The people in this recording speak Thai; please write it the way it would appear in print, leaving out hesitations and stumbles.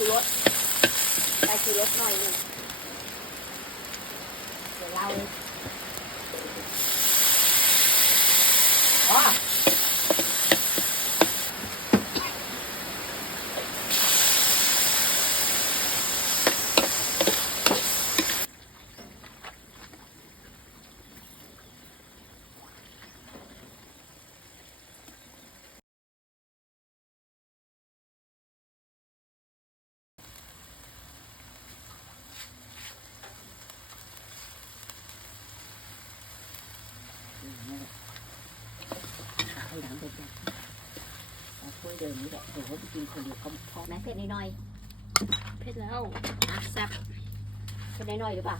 ชูรสใส่ชูรสหน่อยหนึ่งเดี๋ยวเราอ๋อให้น้ำเดือดเอาถ้วยเดิมนี่แหละเดี๋ยวไปกินคนเดียวเขาพอแม่เผ็ดน้อย เผ็ดแล้วแซ่บ ๆเผ็ดน้อยๆหรือเปล่า